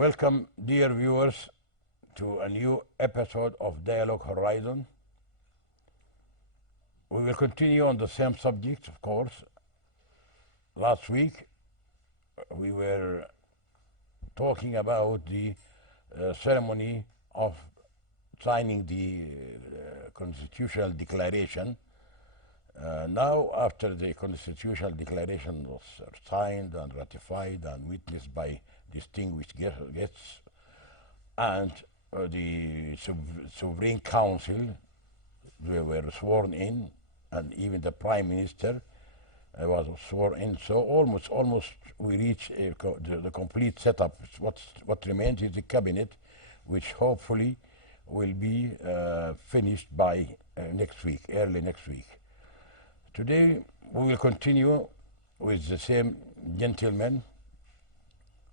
Welcome, dear viewers, to a new episode of Dialogue Horizon. We will continue on the same subject, of course. Last week, we were talking about the ceremony of signing the Constitutional Declaration. Now, after the Constitutional Declaration was signed and ratified and witnessed by distinguished guests, and the Sovereign Council, they were sworn in, and even the Prime Minister was sworn in. So almost we reach the complete setup. What remains is the cabinet, which hopefully will be finished by next week, early next week. Today we will continue with the same gentlemen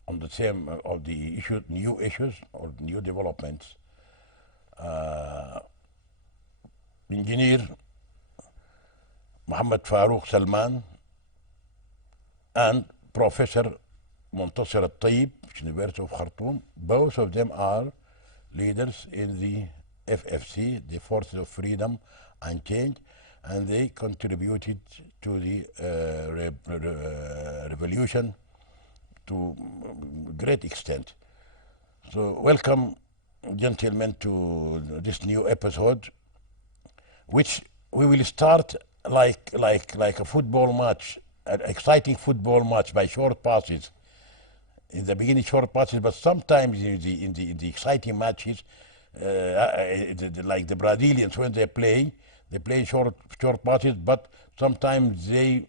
on the same of the new issues or new developments. Engineer Mohammed Farouk Salman and Professor Muntasir Al-Tayyib, University of Khartoum. Both of them are leaders in the FFC, the Forces of Freedom and Change, and they contributed to the revolution to great extent. So welcome, gentlemen, to this new episode, which we will start like a football match, an exciting football match by short passes. In the beginning, short passes, but sometimes in the exciting matches, like the Brazilians when they play short passes, but sometimes they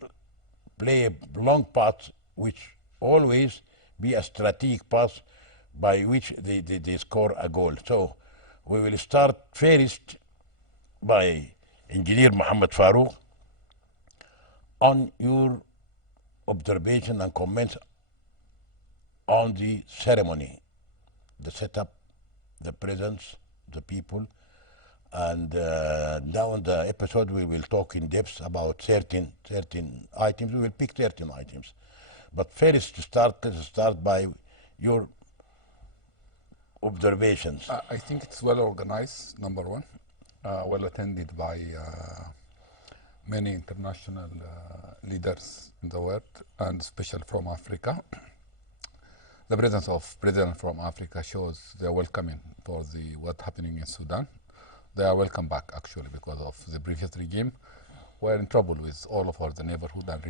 play long pass, which always be a strategic pass by which they score a goal. So we will start first by Engineer Mohammed Farouk on your observation and comments on the ceremony, the setup, the presence, the people, and now in the episode we will talk in depth about certain items. We will pick certain items. But first, let's start by your observations. I think it's well organized, number one, well attended by many international leaders in the world, and especially from Africa. The presence of president from Africa shows they're welcoming for what's happening in Sudan. They are welcome back, actually, because of the previous regime. We're in trouble with all of the neighborhood and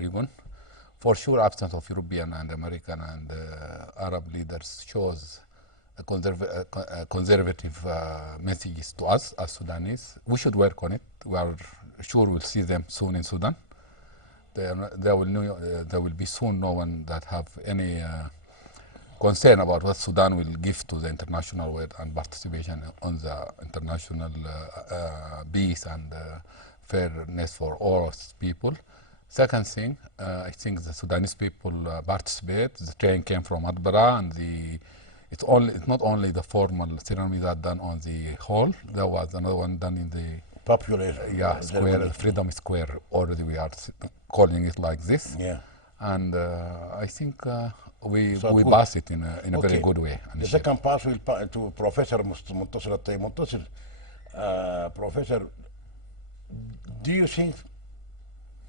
region. For sure, absence of European and American and Arab leaders shows a conservative messages to us as Sudanese. We should work on it. We are sure we'll see them soon in Sudan. There will be soon no one that have any concern about what Sudan will give to the international world and participation on the international peace and fairness for all people. Second thing, I think the Sudanese people participate. The train came from Adbara, and it's not only the formal ceremony that done on the hall. There was another one done in the popular square, Freedom Square. Already we are calling it like this. Yeah. And I think we So good. pass it in a Okay. very good way. The second pass will to Professor Muntasir Al-Tayyib. Muntasir, Professor, do you think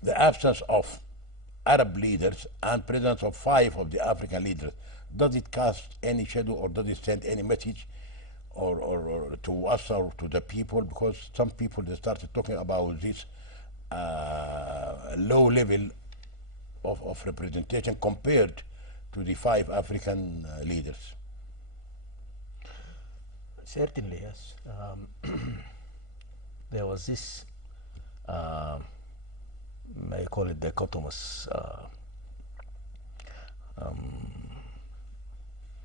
the absence of Arab leaders and presence of 5 of the African leaders, does it cast any shadow or does it send any message or to us or to the people? Because some people, they started talking about this low level of representation compared to the 5 African leaders. Certainly, yes. There was this, I call it dichotomous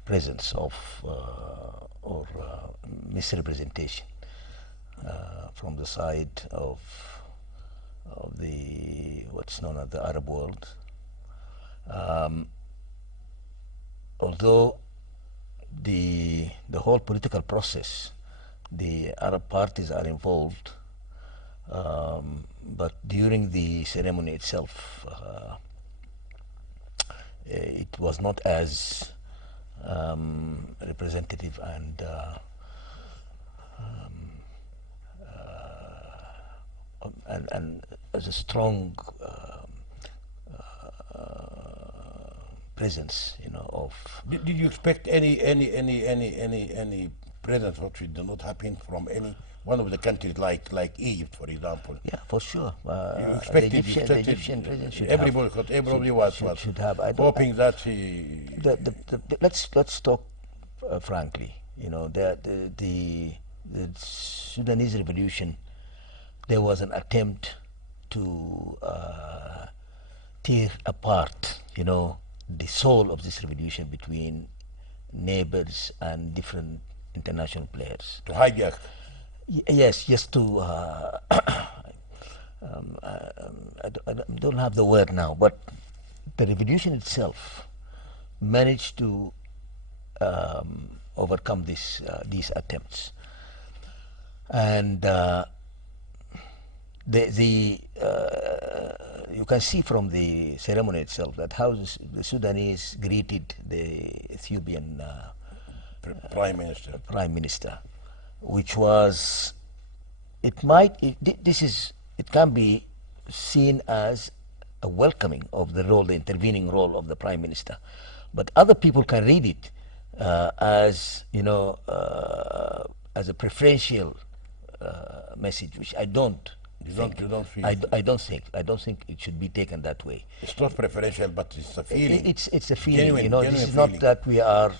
presence of or misrepresentation from the side of the what's known as the Arab world. Although the whole political process, the Arab parties are involved, but during the ceremony itself, it was not as representative and as a strong presence, of. Did you expect any presence which did not happen from any one of the countries like Egypt, for example? Yeah, for sure. You The expected, Egyptian president should everybody, have. because everybody was Should have. I don't. hoping that he. Let's talk frankly. The Sudanese revolution. There was an attempt to tear apart, the soul of this revolution between neighbors and different international players. To hijack. Yes, just to I don't have the word now, but the revolution itself managed to overcome these attempts, and you can see from the ceremony itself that how the Sudanese greeted the Ethiopian Prime Minister. prime minister, which was, it can be seen as a welcoming of the intervening role of the prime minister, but other people can read it as as a preferential message, which I don't. You don't feel. I don't think it should be taken that way. It's not preferential, but it's a feeling. It's a feeling. Genuine This is feeling. not that we are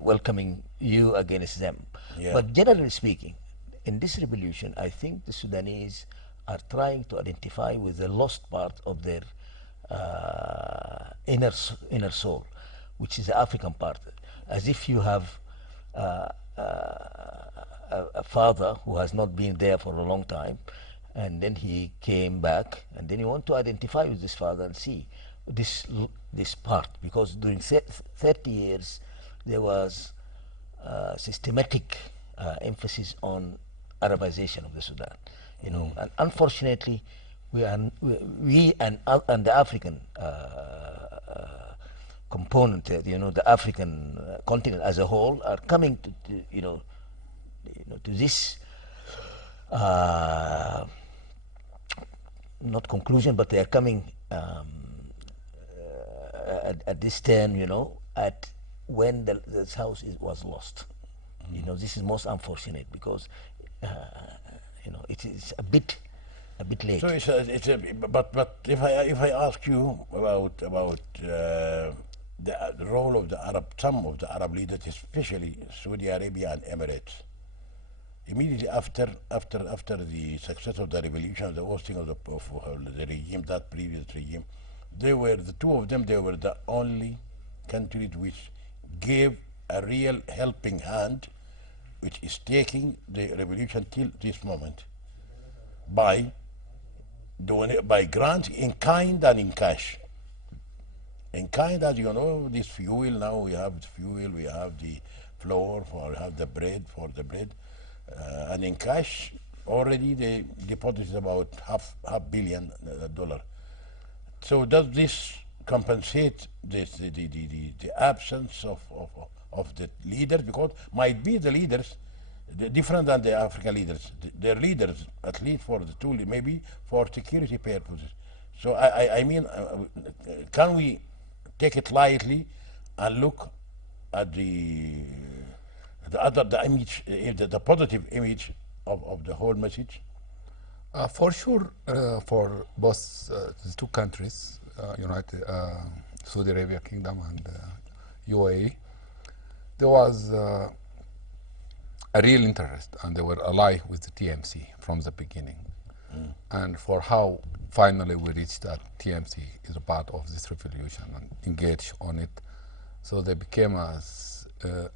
welcoming you against them. Yeah. But generally speaking, in this revolution, I think the Sudanese are trying to identify with the lost part of their inner soul, which is the African part. As if you have a father who has not been there for a long time, and then he came back, and then you want to identify with this father and see this part, because during 30 years there was systematic emphasis on Arabization of the Sudan, and unfortunately we and the African component, the African continent as a whole, are coming to this not conclusion, but they are coming at this turn, at when the South was lost. This is most unfortunate because it is a bit late. So but if I ask you about the role of some of the Arab leaders, especially Saudi Arabia and Emirates, immediately after the success of the revolution, the hosting of the regime, that previous regime, the two of them. They were the only countries which gave a real helping hand, which is taking the revolution till this moment by grants in kind and in cash. In kind, as you know, this fuel, now we have the fuel, we have the flour, we have the bread for the bread, and in cash already they deposited about half billion dollar. So does this compensate the absence of the leaders? Because might be the leaders different than the African leaders. Their leaders, at least for the two, maybe for security purposes. So I mean, can we take it lightly and look at the image, the positive image of the whole message? For sure, for both the two countries, Saudi Arabia Kingdom and UAE, there was a real interest, and they were allied with the TMC from the beginning. And for how finally we reached that TMC is a part of this revolution and engaged on it, so they became as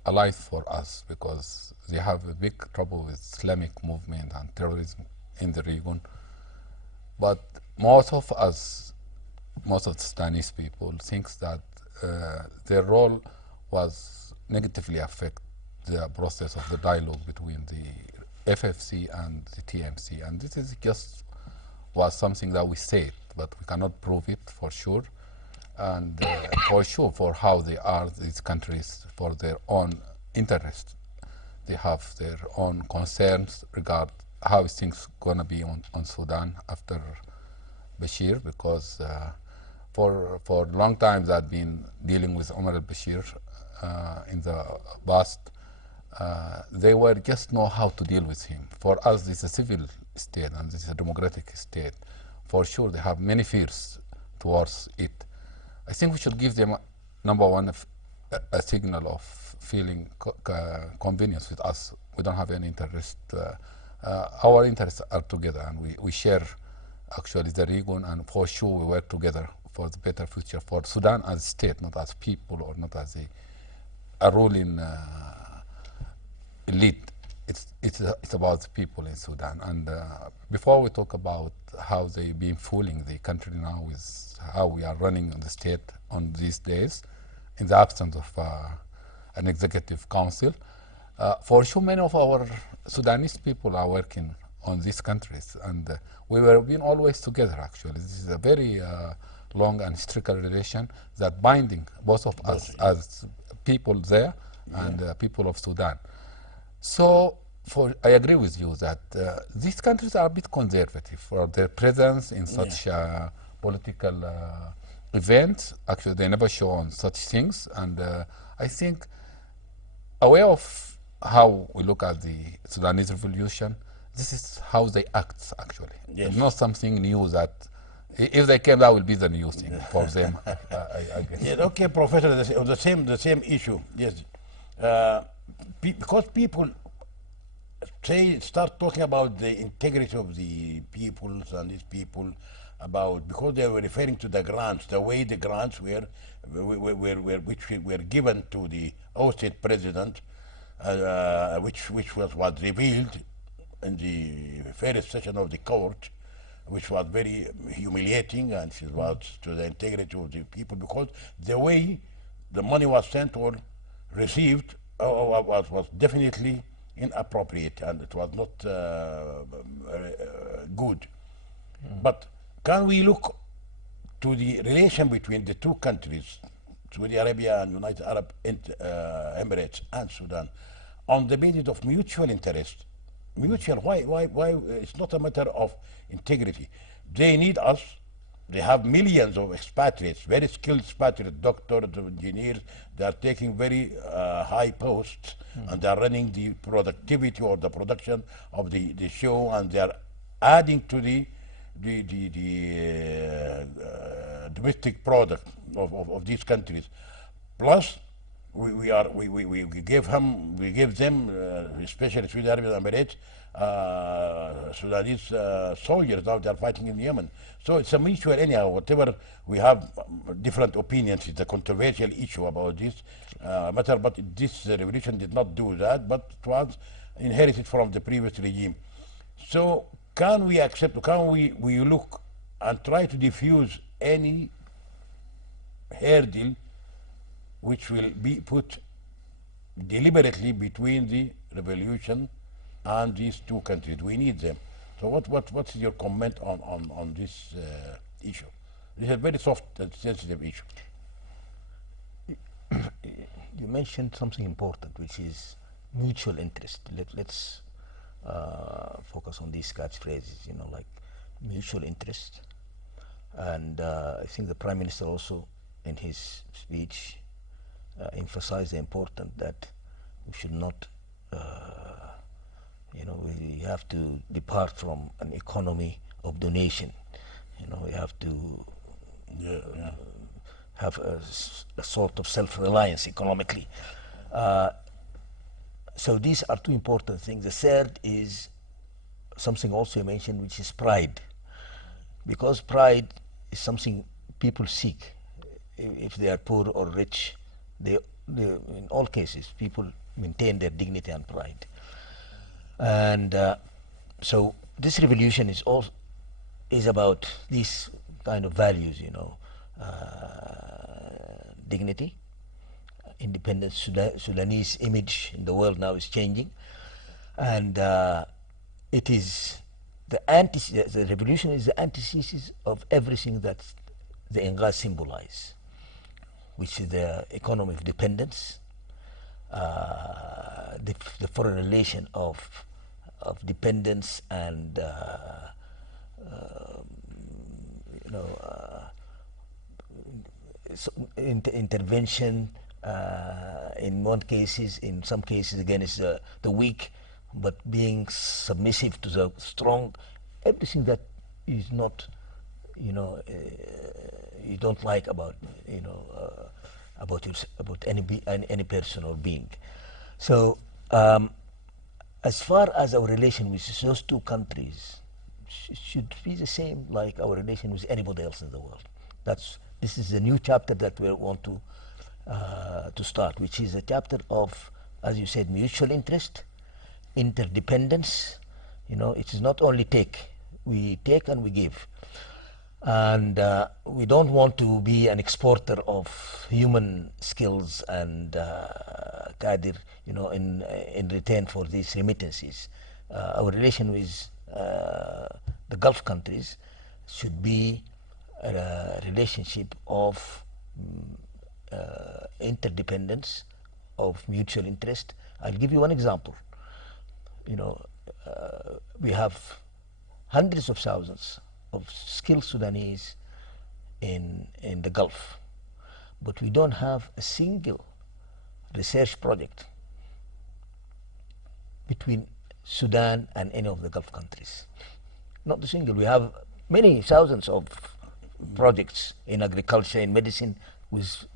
allies for us, because they have a big trouble with Islamic movement and terrorism in the region. But most of the Sudanese people thinks that their role was negatively affect the process of the dialogue between the FFC and the TMC, and this is just was something that we said, but we cannot prove it for sure. and for sure for how they are, these countries, for their own interest. They have their own concerns regard how is things going to be on Sudan after Bashir, because for a long time they had been dealing with Omar al-Bashir in the past. They were just know how to deal with him. For us, this is a civil state and this is a democratic state. For sure, they have many fears towards it. I think we should give them, number one, a signal of feeling convenience with us. We don't have any interest. Our interests are together, and we share actually the region, and for sure we work together for the better future for Sudan as a state, not as people or not as a ruling elite. It's about the people in Sudan. And before we talk about how they've been fooling the country now with how we are running the state on these days, in the absence of an executive council, for sure many of our Sudanese people are working on these countries, and we were been always together. Actually, this is a very long and historical relation that binding both of us as people there and people of Sudan. So I agree with you that these countries are a bit conservative for their presence in such political events. Actually, they never show on such things, and I think aware of how we look at the Sudanese revolution, this is how they act actually. Yes. It's not something new that if they came, that will be the new thing for them. I guess. Yes, okay, Professor, the same issue. Yes, because people start talking about the integrity of the peoples and these people, because they were referring to the grants, the way the grants which were given to the ousted president, which was revealed in the first session of the court, which was very humiliating, and it was to the integrity of the people, because the way the money was sent or received was definitely inappropriate, and it was not good. But can we look to the relation between the two countries, Saudi Arabia and United Arab Emirates and Sudan, on the basis of mutual interest? Mutual, why? It's not a matter of integrity. They need us. They have millions of expatriates, very skilled expatriates, doctors, engineers. They are taking very high posts, and they are running the productivity or the production of the show, and they are adding to the domestic product of these countries. Plus, we give them, especially Saudi Arabia and Emirates, Sudanese soldiers now they are fighting in Yemen. So it's a mutual anyhow. Whatever we have different opinions, it's a controversial issue about this matter. But this revolution did not do that, but it was inherited from the previous regime. So can we accept? Can we look and try to diffuse any hurdle which will be put deliberately between the revolution and these two countries? We need them. So what's your comment on this issue? It's a very soft and sensitive issue. You mentioned something important, which is mutual interest. Let's focus on these catchphrases, like mutual interest. And I think the Prime Minister also, in his speech, emphasized the importance that we should not, we have to depart from an economy of donation. We have to have a sort of self-reliance economically. So these are two important things. The third is something also you mentioned, which is pride. Because pride is something people seek. If they are poor or rich, they in all cases, people maintain their dignity and pride. And so this revolution is about these kind of values, dignity, independence. Sudanese image in the world now is changing, and it is the revolution is the antithesis of everything that the Enga symbolize. which is the economy of dependence, the foreign relation of dependence and you know intervention in in some cases against the weak, but being submissive to the strong, everything that is not, you don't like about, about any person or being. So as far as our relation with those two countries should be the same like our relation with anybody else in the world. This is a new chapter that we want to start, which is a chapter of, as you said, mutual interest, interdependence. It is not only we take and we give. And we don't want to be an exporter of human skills and kadir, in return for these remittances. Our relation with the Gulf countries should be a relationship of interdependence, of mutual interest. I'll give you one example. We have hundreds of thousands of skilled Sudanese in the Gulf, but we don't have a single research project between Sudan and any of the Gulf countries. Not a single. We have many thousands of projects in agriculture, in medicine, with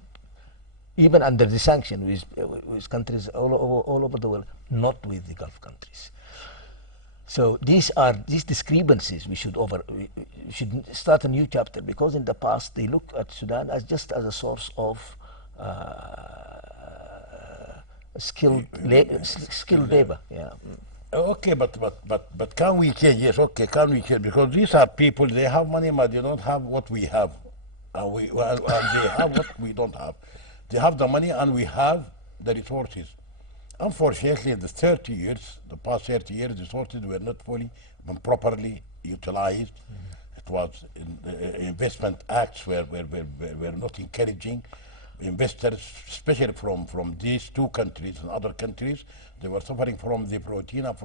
even under the sanction with countries all over the world, not with the Gulf countries. So these discrepancies we should start a new chapter, because in the past they look at Sudan as just as a source of skilled labor. Yeah. Okay, but can we change? Yes, okay, can we change? Because these are people, they have money, but they don't have what we have, and they have what we don't have. They have the money, and we have the resources. Unfortunately, the past 30 years, the resources were not fully and properly utilized. It was investment acts were not encouraging investors, especially from these two countries and other countries. They were suffering from the protein and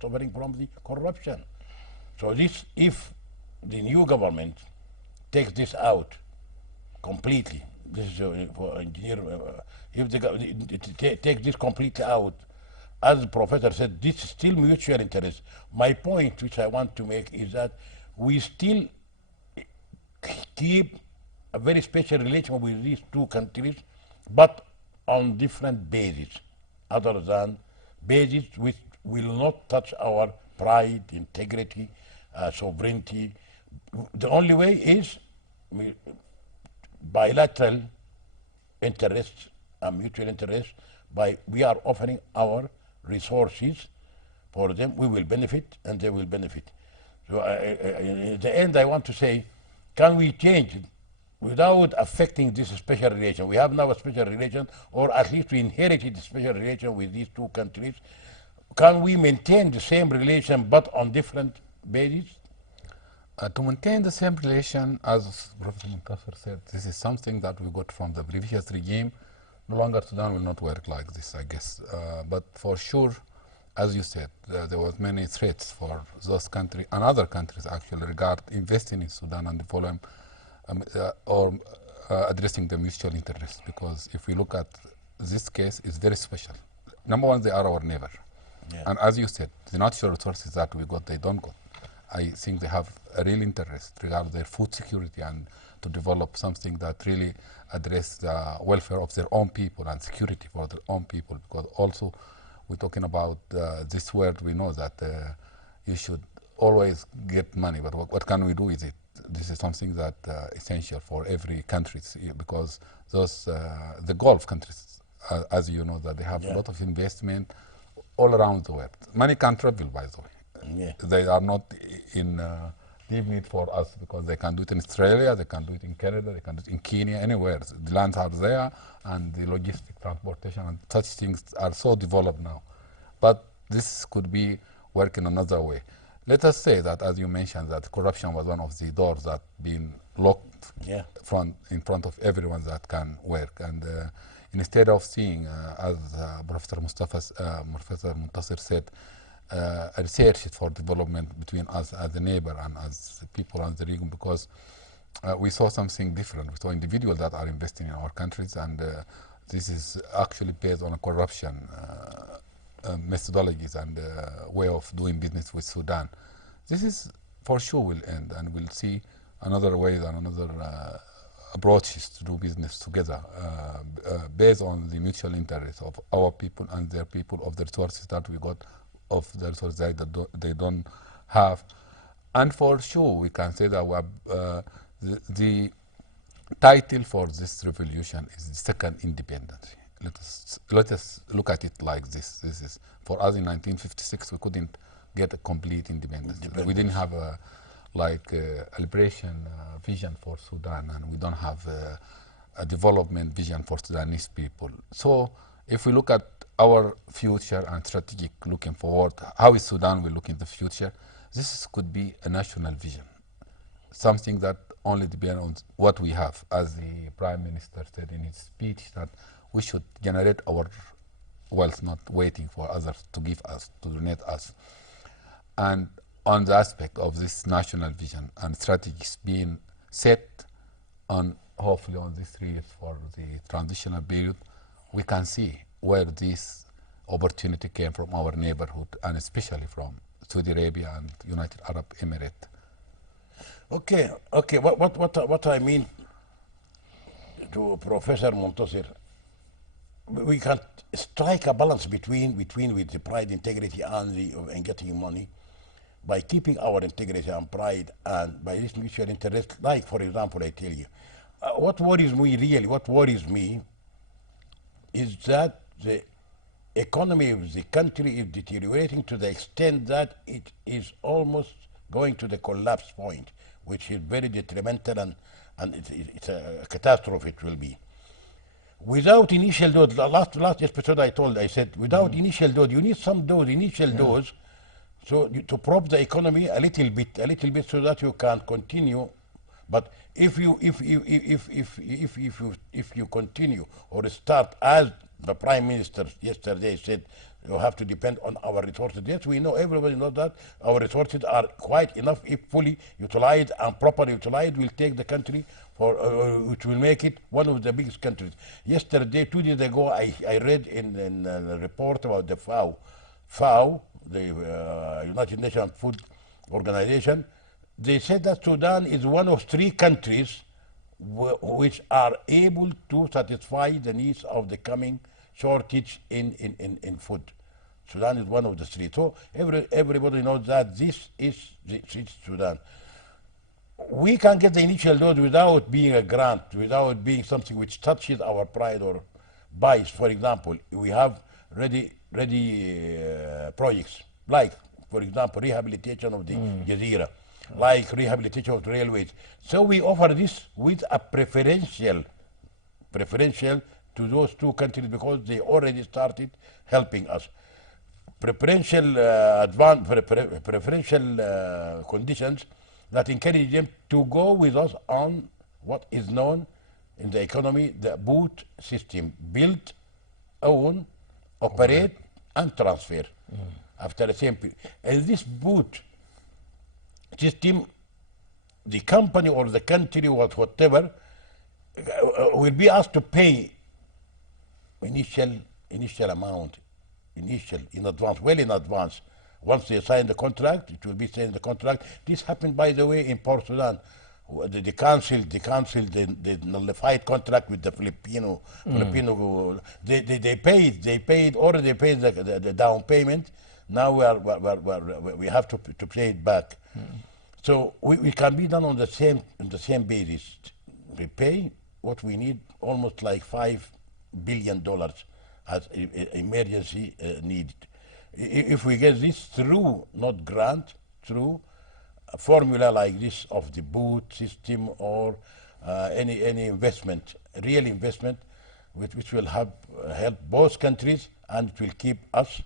suffering from the corruption. So if the new government takes this out completely, this is for engineer, if they take this completely out, as the professor said, this is still mutual interest. My point, which I want to make, is that we still keep a very special relation with these two countries, but on different bases, other than bases which will not touch our pride, integrity, sovereignty. The only way is bilateral interests and mutual interests. We are offering our resources for them. We will benefit and they will benefit. So in the end, I want to say, can we change it without affecting this special relation? We have now a special relation, or at least we inherited a special relation with these two countries. Can we maintain the same relation but on different bases? To maintain the same relation, as Professor Muntafir said, this is something that we got from the previous regime. No longer Sudan will not work like this, I guess. But for sure, as you said, there was many threats for those countries and other countries actually regard investing in Sudan and following or addressing the mutual interest. Because if we look at this case, it's very special. Number one, they are our neighbor. Yeah. And as you said, the natural resources that we got, they don't got. I think they have a real interest regarding their food security and to develop something that really address the welfare of their own people and security for their own people. Because also we're talking about this word, we know that you should always get money, but what can we do with it? This is something that essential for every country, because those the Gulf countries, as you know, that they have a lot of investment all around the world. Money can travel, by the way. Yeah. They are not in deep need for us, because they can do it in Australia, they can do it in Canada, they can do it in Kenya, anywhere. The lands are there, and the logistic transportation and such things are so developed now. But this could be working another way. Let us say that, as you mentioned, that corruption was one of the doors that been locked Yeah. in front of everyone that can work. And instead of seeing, as Professor Muntasir said, a research for development between us as a neighbor and as people in the region, because we saw something different. We saw individuals that are investing in our countries, and this is actually based on a corruption methodologies and way of doing business with Sudan. This is for sure will end, and we'll see another ways and another approaches to do business together based on the mutual interest of our people and their people, of the resources that we got, of the resources that they don't have. And for sure, we can say that we have, the title for this revolution is the second independence. Let us look at it like this. This is for us in 1956. We couldn't get a complete independence. We didn't have a liberation vision for Sudan, and we don't have a development vision for Sudanese people. So if we look at our future and strategic looking forward, how is Sudan will look in the future? Could be a national vision, something that only depends on what we have. As the Prime Minister said in his speech, that we should generate our wealth, not waiting for others to give us, to donate us. And on the aspect of this national vision and strategies being set on, hopefully on these 3 years for the transitional period, we can see where this opportunity came from our neighborhood, and especially from Saudi Arabia and United Arab Emirates. Okay. What I mean to Professor Montasir, we can strike a balance between with the pride, integrity, and getting money, by keeping our integrity and pride, and by this mutual interest. Like, for example, I tell you, what worries me is that the economy of the country is deteriorating to the extent that it is almost going to the collapse point, which is very detrimental, and it's a catastrophe it will be. Without initial dose, the last episode I said, without initial dose, you need some initial dose, so to prop the economy a little bit, so that you can continue. But if you continue or start, as the Prime Minister yesterday said, you have to depend on our resources. Yes, we know, everybody knows that our resources are quite enough. If fully utilized and properly utilized, will take the country for, which will make it one of the biggest countries. Yesterday, 2 days ago, I read in a report about the FAO, the United Nations Food Organization. They said that Sudan is one of 3 countries which are able to satisfy the needs of the coming shortage in food. Sudan is one of the 3. So everybody knows that this is Sudan. We can get the initial dose without being a grant, without being something which touches our pride or buys. For example, we have ready projects, like, for example, rehabilitation of the Jazeera, like rehabilitation of the railways. So we offer this with a preferential to those 2 countries, because they already started helping us. Preferential conditions that encourage them to go with us on what is known in the economy the boot system: build, own, operate, and transfer after the same period. And this boot system, the company or the country or whatever will be asked to pay initial amount, in advance, well in advance. Once they sign the contract, it will be signed in the contract. This happened, by the way, in Port Sudan. The council, the nullified contract with the Filipino. They already paid the down payment. Now we have to pay it back. So we can be done on the same basis. We pay what we need, almost like $5 billion as emergency needed. If we get this through, not grant, through a formula like this of the boot system, or any investment, real investment, which will help both countries, and it will keep us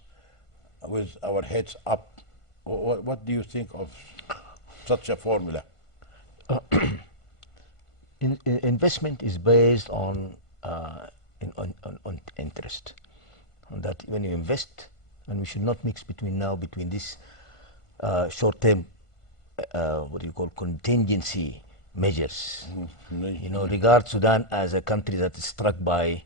with our heads up What do you think of such a formula? Investment is based on, on interest. On that, when you invest, and we should not mix between this short-term, what do you call, contingency measures. You know, regard Sudan as a country that is struck by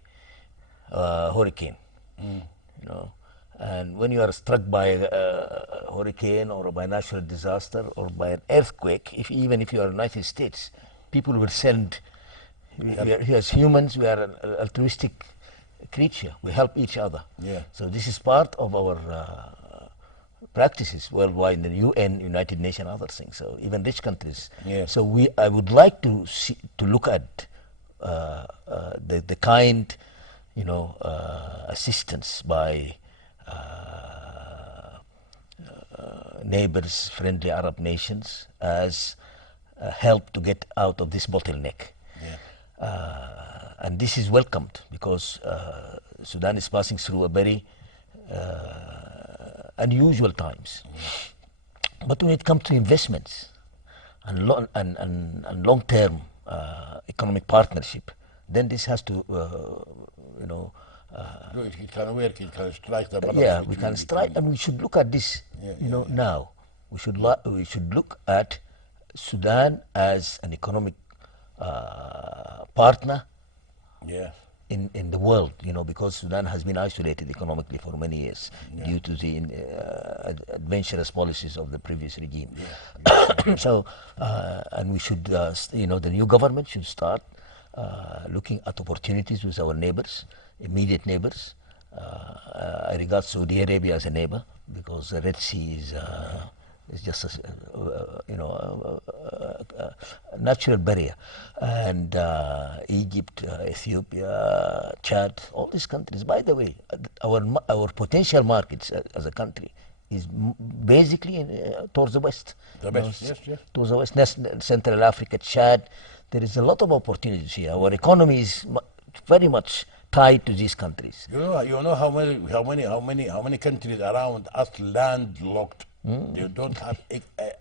hurricane. You know, and when you are struck by a hurricane or by natural disaster or by an earthquake, even if you are United States, people will send. We as humans, we are an altruistic creature. We help each other. Yeah. So this is part of our practices worldwide in the UN, United Nations, other things. So even rich countries. Yeah. So I would like to look at the kind, you know, assistance by neighbors, friendly Arab nations as help to get out of this bottleneck. Yeah. And this is welcomed because Sudan is passing through a very unusual times. But when it comes to investments and long-term economic partnership, then this has to, you know, It can work. It can strike the balance. yeah, we can strike, and we should look at this. Now we should look at Sudan as an economic partner Yeah. in the world, you know, because Sudan has been isolated economically for many years due to the adventurous policies of the previous regime. Yeah. So, and we should, you know, the new government should start looking at opportunities with our neighbors, immediate neighbors. I regard Saudi Arabia as a neighbor because the Red Sea is just a, you know, a natural barrier, and Egypt, Ethiopia, Chad, all these countries. By the way, our potential markets as a country is basically towards the west. The west, yes. Towards the west, Central Africa, Chad. There is a lot of opportunities here. Our economy is very much tied to these countries. You know how many countries around us landlocked. They don't have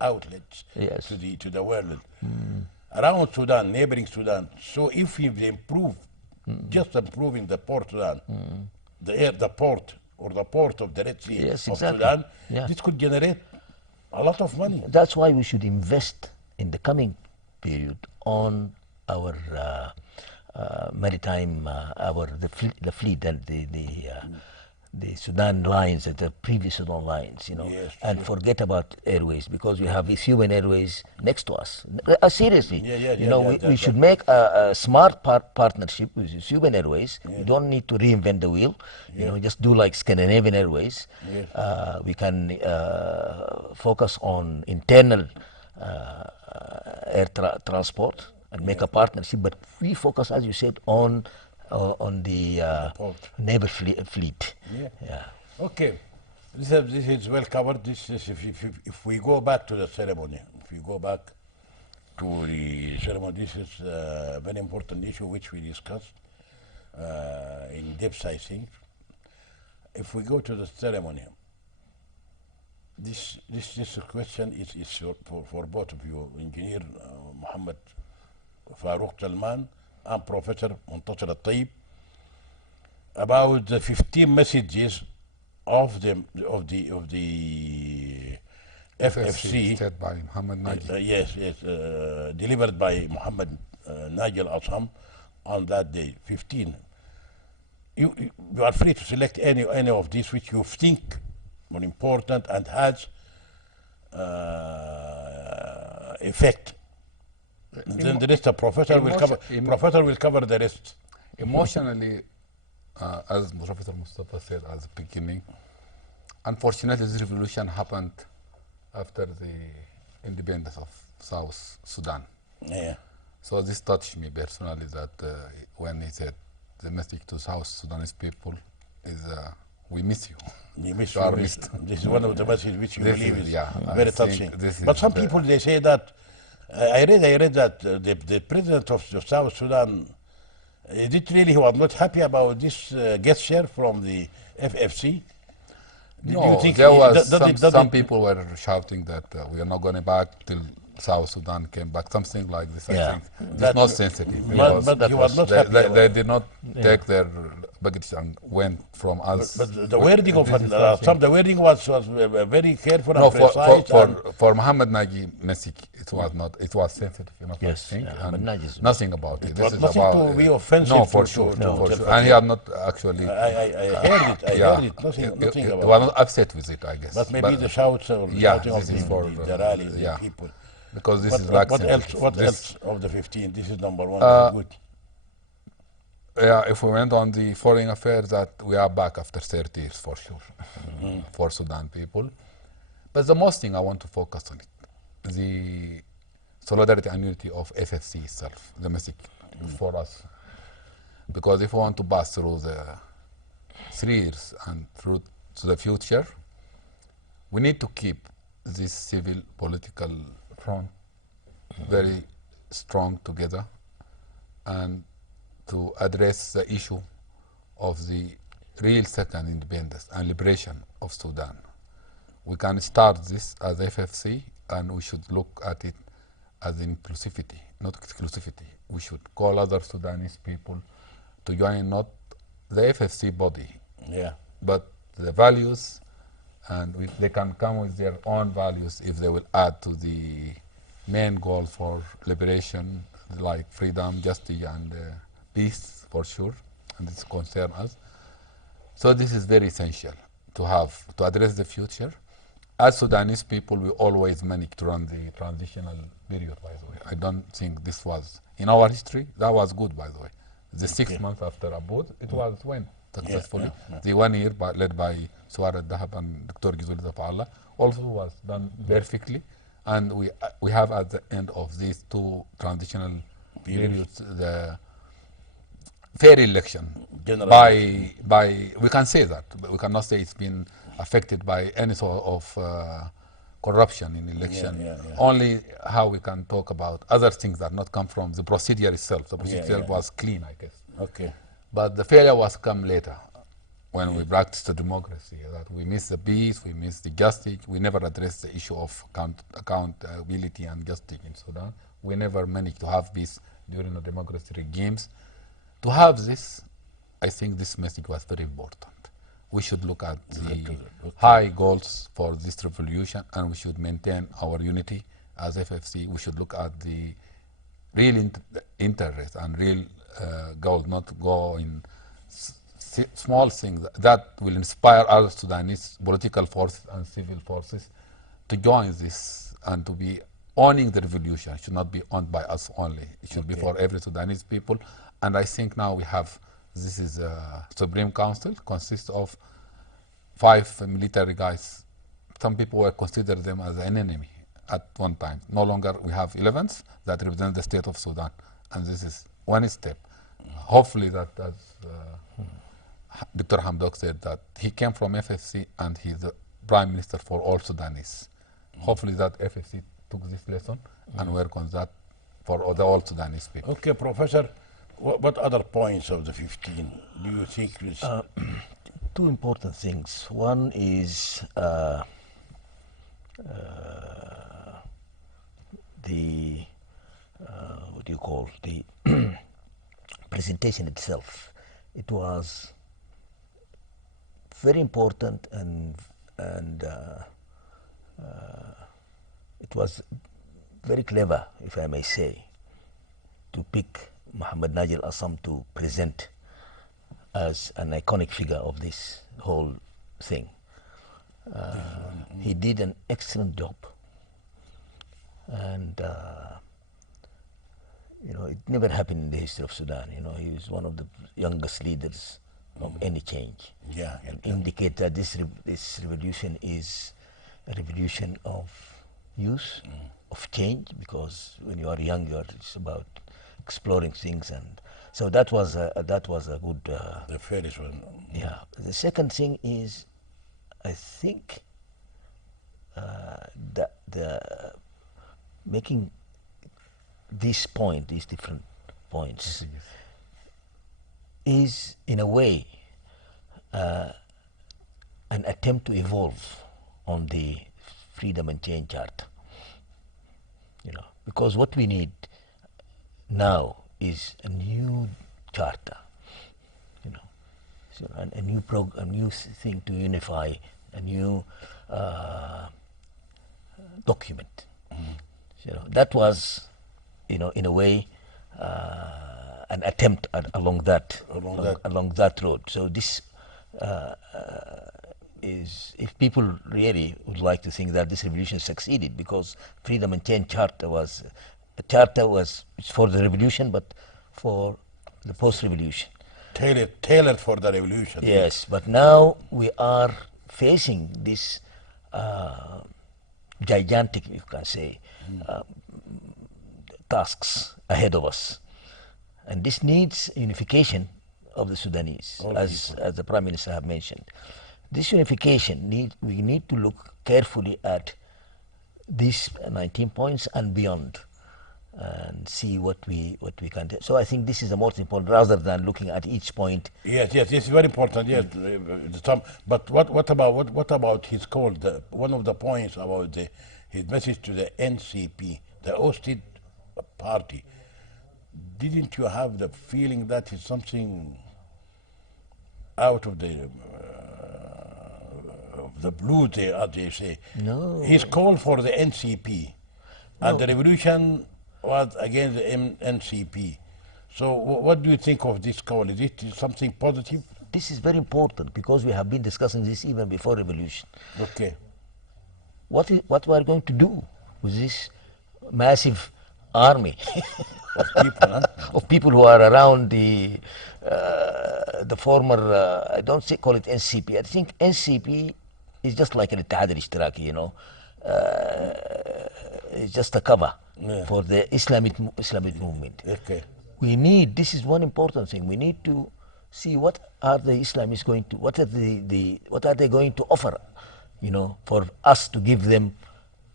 outlets Yes. to the world. Around Sudan, neighboring Sudan. So if we improve, just improving the Port Sudan, the port or the port of the Red Sea Yes, of exactly. Sudan, Yeah. this could generate a lot of money. That's why we should invest in the coming period on our maritime, the fleet and the Sudan lines and the previous Sudan lines, you know, Yes, and sure. forget about airways because we have Ethiopian Airways next to us. Seriously, you know, we should make a smart partnership with Ethiopian Airways. We don't need to reinvent the wheel. You know, just do like Scandinavian Airways. Yes. We can focus on internal air transport and make a partnership, but we focus, as you said, on the port. neighbor fleet. Yeah. Okay. This is well covered. This is if we go back to the ceremony, if we go back to the ceremony, this is a very important issue which we discussed in depth, I think. If we go to the ceremony, this question is for both of you, Engineer Muhammad Farouk Salman and Professor Muntasir Al-Tayyib, about the 15 messages of the FFC, said by Muhammad Naji. yes, delivered by Muhammad Naji Al-Asham on that day, 15. You are free to select any of these which you think are important and has effect. And then the rest, the professor will cover the rest. Emotionally, as Professor Mustafa said at the beginning, unfortunately this revolution happened after the independence of South Sudan. Yeah. So this touched me personally that when he said the message to South Sudanese people is we miss you. You miss You are you missed. This is one of the messages which you This believe is- is yeah, I very think touching. this But is some the- people, they say that, I read that the president of South Sudan, is it really he was not happy about this gesture from the FFC? Do you No, think there was does it does some it people were shouting that we are not going back till South Sudan came back, something like this. I Yeah. think it's that not sensitive but, because but he that was was- not happy they about did not Yeah. take their baggage and went from us. but the wording of This is something. the wording was very careful and No, precise and for Muhammad Nagy message, it was not. It was sensitive enough, Yes, I think, yeah, and Muhammad Nagy is- nothing about it. it This was is nothing about to be offensive no, to- for to- sure, to- for to sure. Al And he Fakir. had not actually. I heard it. I yeah, heard it. Nothing he about was it. not upset with it, I guess. But maybe the shouts or yeah, shouting of this is for the rally, the yeah, people. because this is like What else? sensitive. What This- else of the 15? This is number one. Uh, Good. Yeah, if we went on the foreign affairs, that we are back after 30 years for sure, for Sudan people. But the most thing I want to focus on it, the solidarity and unity of FFC itself, the message for us. Because if we want to pass through the 3 years and through to the future, we need to keep this civil political front very strong together and to address the issue of the real second independence and liberation of Sudan. We can start this as FFC and we should look at it as inclusivity, not exclusivity. We should call other Sudanese people to join not the FFC body, Yeah. but the values, and they can come with their own values if they will add to the main goal for liberation, like freedom, justice, and peace, for sure, and this concerns us. So this is very essential to have, to address the future. As Sudanese people, we always managed to run the transitional period, by the way. I don't think this was, in our history, that was good, by the way. The 6 months after Abud, it went successfully. The 1 year led by Suar al-Dahab and Dr. Gizul Zafa'allah also was done perfectly. And we have at the end of these 2 transitional periods the fair election General by we can say that, but we cannot say it's been affected by any sort of corruption in election. Yeah. Only how we can talk about other things that not come from the procedure itself. The procedure itself yeah. was clean, I guess. Okay. But the failure was come later when we practiced the democracy, that we miss the peace, we miss the justice, we never addressed the issue of accountability and justice in Sudan. We never managed to have peace during the democracy regimes. To have this, I think this message was very important. We should look at the high goals for this revolution and we should maintain our unity as FFC. We should look at the real interest and real goal, not go in small things that will inspire other Sudanese political forces and civil forces to join this and to be owning the revolution. It should not be owned by us only. It should be for every Sudanese people. And I think now we have, this is a Supreme Council, consists of 5 military guys. Some people were considered them as an enemy at one time. No longer we have 11s that represent the state of Sudan. And this is one step. Hopefully that, as Dr. Hamdok said, that he came from FFC and he's the Prime Minister for all Sudanese. Hopefully that FFC took this lesson and work on that for the all Sudanese people. Okay, Professor. What other points of the 15 do you think is 2 important things. One is the what do you call the presentation itself. It was very important and it was very clever, if I may say, to pick Muhammad Nagy al-Assam to present as an iconic figure of this whole thing. He did an excellent job, and it never happened in the history of Sudan. He was one of the youngest leaders of any change, and indicate that this revolution is a revolution of youth, of change, because when you are young, it's about exploring things, and so that was a good. the fairest one? Yeah. The second thing is, I think that the making these different points, is in a way an attempt to evolve on the freedom and change charter. Because what we need now is a new charter, so a new thing to unify, a new document. That was, in a way, an attempt along that road. So this is, if people really would like to think that this revolution succeeded, because freedom and change charter was for the revolution, but for the post-revolution. Tailored for the revolution. Yes, but now we are facing this gigantic, you can say, tasks ahead of us. And this needs unification of the Sudanese, as the Prime Minister have mentioned. This unification, we need to look carefully at these 19 points and beyond, and see what we can do. So I think this is the most important, rather than looking at each point. Yes, it's very important. Yes, but what about his call? One of the points about his message to the NCP, the ousted party. Didn't you have the feeling that is something out of the blue, as they say? No. His call for the NCP, and the revolution was against the NCP. So what do you think of this call? Is it something positive? This is very important, because we have been discussing this even before revolution. Okay. What we are going to do with this massive army Of people, huh? of people who are around the former, I don't call it NCP. I think NCP is just like an Ittihad al-Ishtiraki, it's just a cover for the Islamic movement. Okay. This is one important thing. We need to see what are the Islamists going to, what are they going to offer, for us to give them,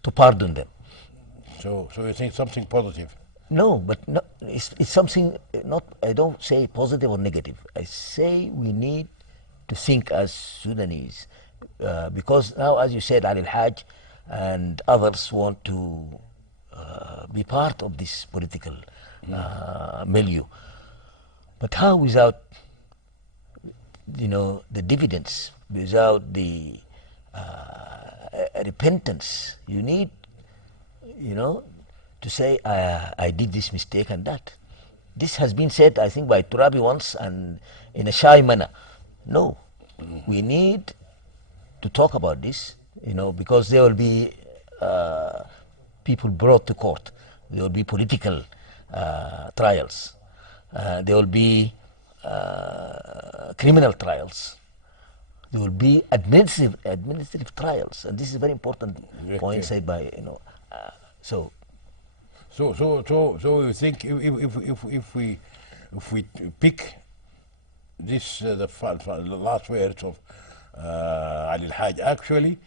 to pardon them. So you think something positive? No, but no, it's something not. I don't say positive or negative. I say we need to think as Sudanese, because now, as you said, Ali al-Hajj and others want to be part of this political milieu. But how, without the dividends, without the repentance? You need, to say, I did this mistake and that. This has been said, I think, by Turabi once, and in a shy manner. No, we need to talk about this, because there will be people brought to court. There will be political trials. There will be criminal trials. There will be administrative trials, and this is a very important point said by So you think if we pick this the last words of Ali al-Hajj, actually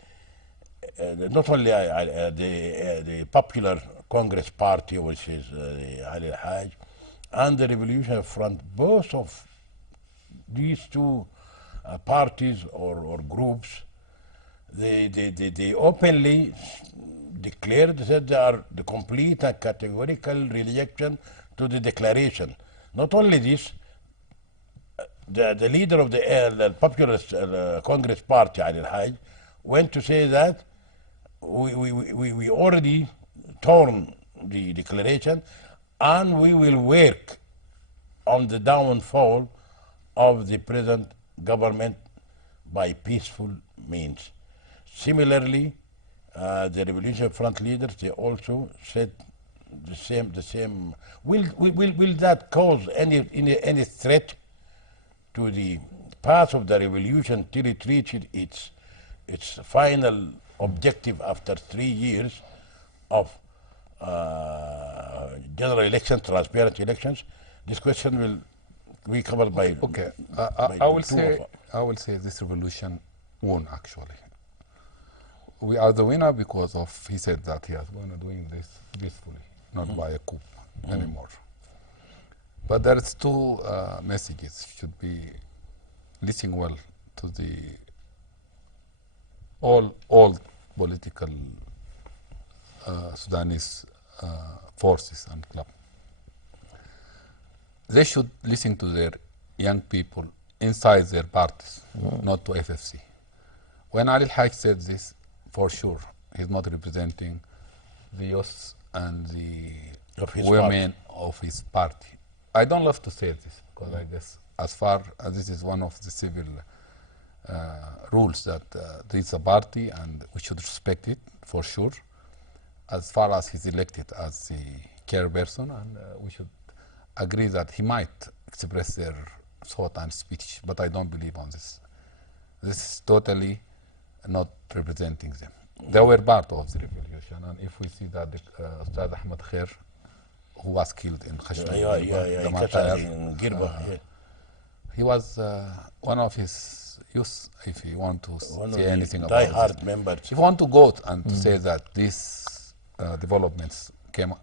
not only the Popular Congress Party, which is Ali al-Hajj, and the Revolutionary Front, both of these two parties or groups, they openly declared that they are the complete and categorical rejection to the declaration. Not only this, the leader of the Popular Congress Party, Ali al-Hajj, went to say that we already torn the declaration, and we will work on the downfall of the present government by peaceful means. Similarly, the Revolutionary Front leaders, they also said the same. Will that cause any threat to the path of the revolution till it reaches its final objective after 3 years of general elections, transparent elections? This question will be covered by. Okay, by I will say this revolution won, actually. We are the winner because of, he said that he is going to doing this peacefully, not by a coup anymore. But there is two messages should be listening well to the all political Sudanese forces and club. They should listen to their young people inside their parties, not to FFC. When Ali Haj said this, for sure, he's not representing the youth and the Of his women of his party. I don't love to say this because I guess as far as this is one of the civil rules that this is a party and we should respect it for sure. As far as he's elected as the chairperson, and we should agree that he might express their thought and speech, but I don't believe on this. This is totally not representing them. They were part of the revolution, and if we see that the Ustad Ahmed Khair, who was killed in Khashoggi, he was one of his youth, if you want to say anything about die-hard members. If you want to go and to say that these developments came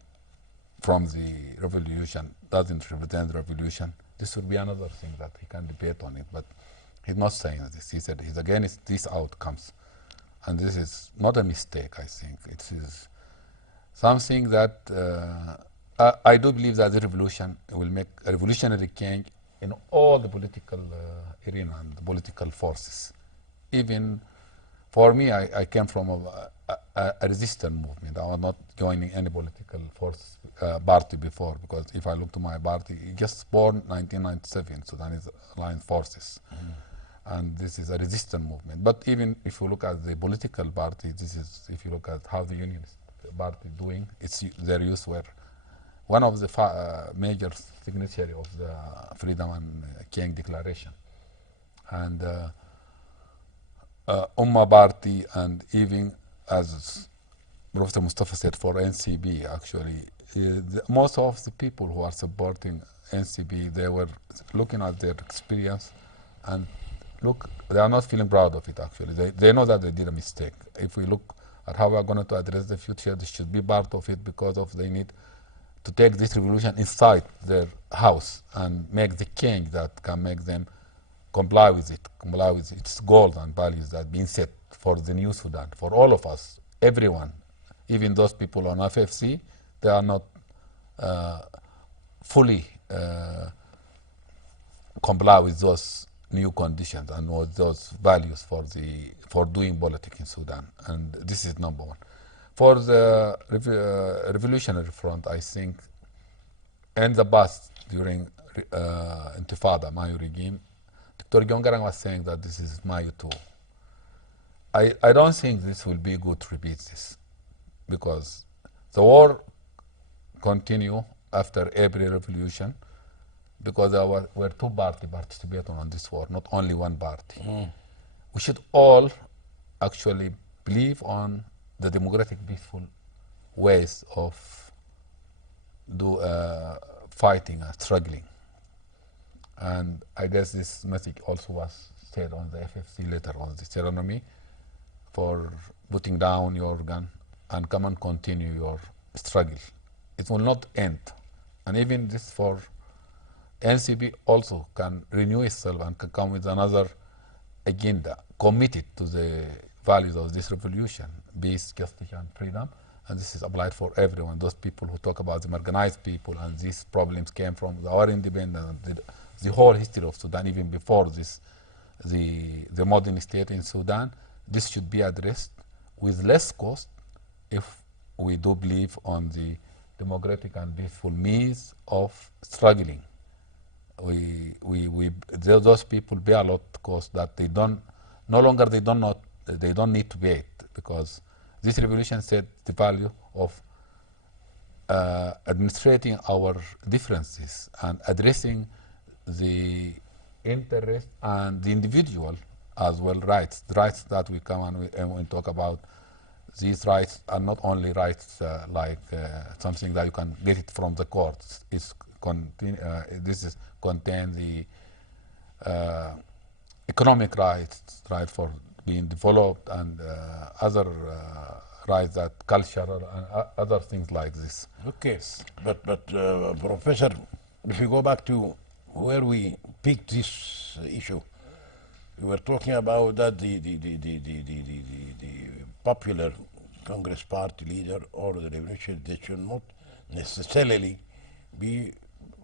from the revolution, doesn't represent the revolution, this would be another thing that he can debate on it. But he's not saying this. He said he's against these outcomes. And this is not a mistake, I think. It is something that I do believe that the revolution will make a revolutionary change in all the political arena and the political forces. Even for me, I came from a resistance movement. I was not joining any political force party before, because if I look to my party, it just born 1997, Sudanese Alliance Forces. And this is a resistance movement. But even if you look at the political party, this is, if you look at how the Unionist Party doing, their use were one of the major signatory of the Freedom and King Declaration. And Ummah Party, and even as Professor Mustafa said, for NCB, actually, most of the people who are supporting NCB, they were looking at their experience and look, they are not feeling proud of it, actually. They know that they did a mistake. If we look at how we are going to address the future, they should be part of it, because of they need to take this revolution inside their house and make the change that can make them comply with its goals and values that have been set for the new Sudan, for all of us, everyone. Even those people on FFC, they are not fully comply with those new conditions and with those values for doing politics in Sudan. And this is number one. For the revolutionary front, I think in the past, during Intifada, Mayo regime, Dr. Gyongarang was saying that this is Mayo 2. I don't think this will be good to repeat this, because the war continue after every revolution, because there were two parties participating on this war, not only one party. We should all actually believe on the democratic, peaceful ways of fighting and struggling. And I guess this message also was said on the FFC later on the ceremony, for putting down your gun and come and continue your struggle. It will not end. And even this for NCB also can renew itself and can come with another agenda committed to the values of this revolution, peace, justice, and freedom. And this is applied for everyone. Those people who talk about the marginalized people, and these problems came from our independence, the whole history of Sudan, even before this, the modern state in Sudan. This should be addressed with less cost if we do believe on the democratic and peaceful means of struggling. Those people bear a lot of cost that they don't need to pay it, because this revolution set the value of administrating our differences and addressing the interest and the individual as well rights. The rights that we come and we talk about, these rights are not only rights like something that you can get it from the courts. This contain the economic rights, right for being developed, and other rights, that culture and other things like this. Okay, but Professor, if we go back to where we picked this issue, we were talking about that the popular Congress party leader or the revolution, they should not necessarily be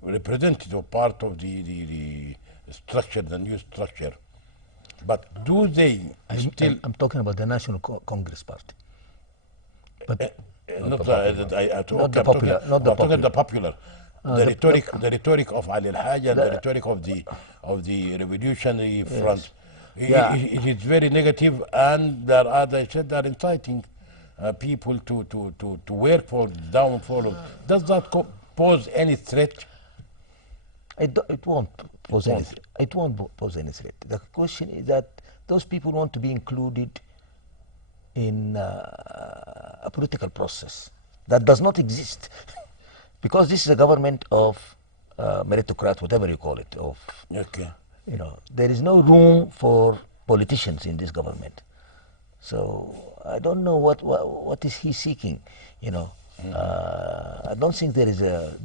representative part of the structure, the new structure. But do they still... I'm talking about the National Congress Party. But not Not the popular, not the I'm talking popular. the popular. The rhetoric of Ali Al-Hajj and the rhetoric of the revolutionary front. Yeah. It is very negative, and there are, as I said, they are inciting people to work for the downfall of... Does that pose any threat? It won't pose any. It won't pose any threat. The question is that those people want to be included in a political process that does not exist, because this is a government of meritocrat, whatever you call it. Of Okay. you know, there is no room for politicians in this government. So I don't know what is he seeking. You know, I don't think there is a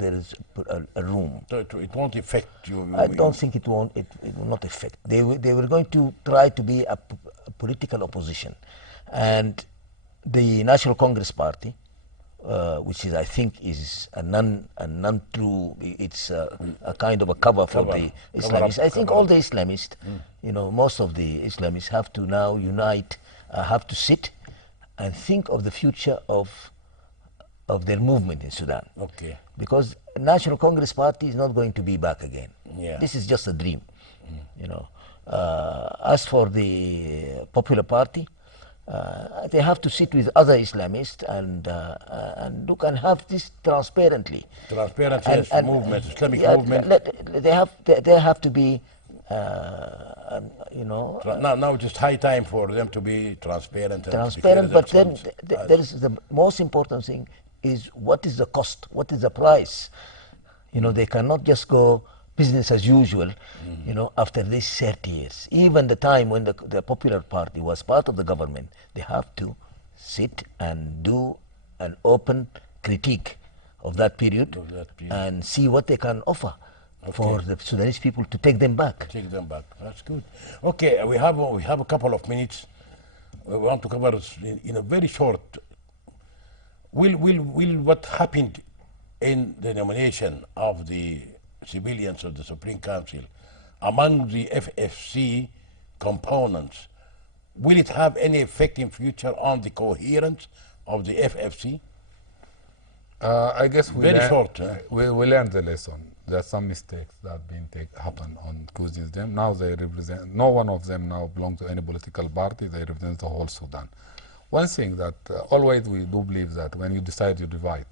room. So it won't affect you. I don't think it won't. It will not affect. They were going to try to be a political opposition, and the National Congress Party, which is, I think, is a non-true. It's a kind of a cover for the Islamists. I think all the Islamists, you know, most of the Islamists have to now unite, have to sit and think of the future of their movement in Sudan. Okay. Because National Congress Party is not going to be back again. Yeah. This is just a dream, you know. As for the Popular Party, they have to sit with other Islamists and look and have this transparently. Transparency as movement, Islamic yeah, movement. They have to be, you know. Now it is high time for them to be transparent. Transparent, but then there is the most important thing is what is the cost, what is the price. You know, they cannot just go business as usual, you know, after these 30 years. Even the time when the Popular Party was part of the government, they have to sit and do an open critique of that period, and see what they can offer for the Sudanese people to take them back. Take them back. That's good. Okay, we have a couple of minutes. We want to cover in a very short. Will what happened in the nomination of the civilians of the Supreme Council among the FFC components, will it have any effect in future on the coherence of the FFC? I guess we Very learn- short. We learned the lesson. There are some mistakes that happen on choosing them. Now they represent, no one of them now belongs to any political party. They represent the whole Sudan. One thing that always we do believe that when you decide, you divide.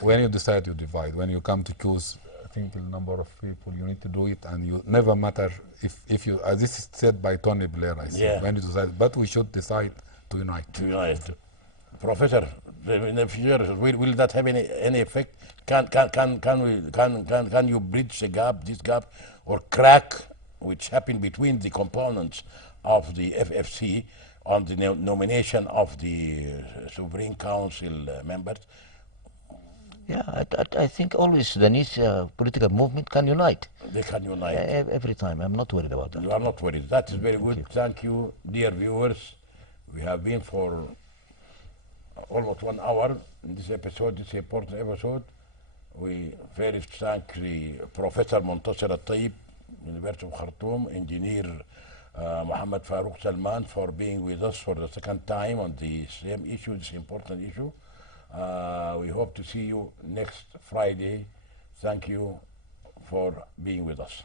When you decide, you divide. When you come to choose, I think the number of people, you need to do it, and you never matter if you, as this is said by Tony Blair, I think, Yeah. when you decide, but we should decide to unite. To be honest, Professor, in the future, will that have any effect? Can you bridge this gap, or crack which happened between the components of the FFC on the nomination of the Sovereign Council members? Yeah, I think always Sudanese political movement can unite. They can unite. Every time. I'm not worried about that. You are not worried. That is very good. Thank you, dear viewers. We have been for almost 1 hour in this episode, this important episode. We first thank the Professor Muntasir Al-Taib, University of Khartoum, Engineer Mohammed Farouk Salman, for being with us for the second time on the same issue, this important issue. We hope to see you next Friday. Thank you for being with us.